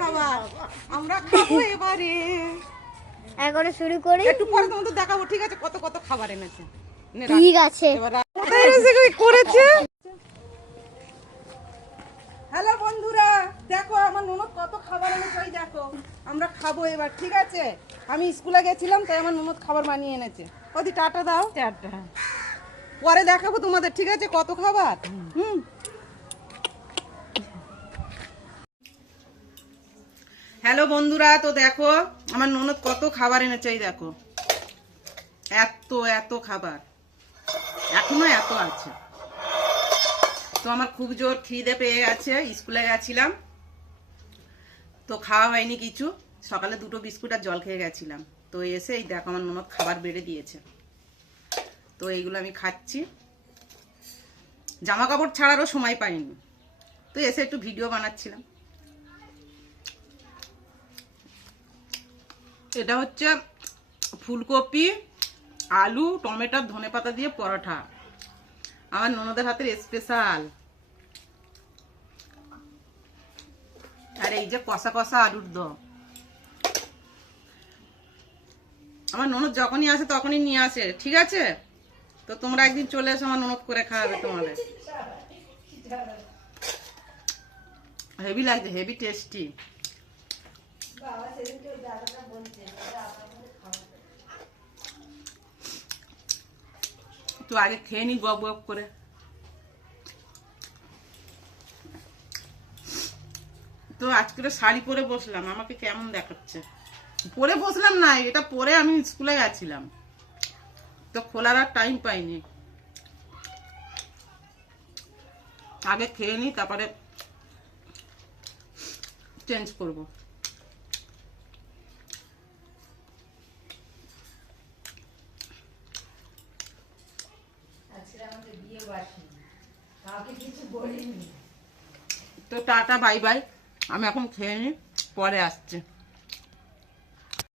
খাবার আমরা খাবো এবারে। এখন শুরু করি। একটু পরে তোমাদের দেখাবো, ঠিক আছে, কত কত খাবার এনেছে। ঠিক আছে। এবার কোথায় রেসিপি করেছে। হ্যালো বন্ধুরা, দেখো আমার ননদ কত খাবার এনেছে, ওই দেখো। আমরা খাবো এবার, ঠিক আছে। আমি স্কুলে গেছিলাম, তাই আমার ননদ খাবার বানিয়ে এনেছে। ওদি টাটা দাও। টাটা। পরে দেখাবো তোমাদের, ঠিক আছে, কত খাবার। হুম। হ্যালো বন্ধুরা, তো দেখো আমার ননদ কত খাবার এনেছে, এই দেখো। এত এত খাবার, এখনো এত আছে। তো আমার খুব জোর খিদে পেয়ে গেছে, স্কুলে গেছিলাম তো খাওয়া হয়নি কিছু। সকালে 2টো বিস্কুট আর জল খেয়ে গেছিলাম। তো এসে এই দেখো আমার ননদ খাবার বেড়ে দিয়েছে, তো এইগুলো আমি খাচ্ছি। জামা কাপড় ছাড়ারও সময় পাইনি, তো এসে একটু ভিডিও বানাচ্ছিলাম। এটা হচ্ছে ফুলকপি, আলু, টমেটো, ধনেপাতা দিয়ে পরোটা, আমার ননদের হাতের স্পেশাল। আর এই যে কষা কষা আলুর দম। আমার ননদ যখনই আসে তখনই নিয়ে আসে, ঠিক আছে। তো তোমরা একদিন চলে এসো, আমার ননদ করে খাওয়াবে তোমাদের। হেভি লাগছে, হেভি টেস্টি। তো আগে খেয়ে নি গপ গপ করে। তো আজকে শাড়ি পরে বসলাম, আমাকে কেমন দেখাচ্ছে। পরে বসলাম না, এটা পরে আমি স্কুলে গেছিলাম, তো খোলার আর টাইম পাইনি। আগে খেয়ে নি, তারপরে চেঞ্জ করব। তো টাটা বাই বাই, আমি এখন খেয়ে নি, পরে আসছে।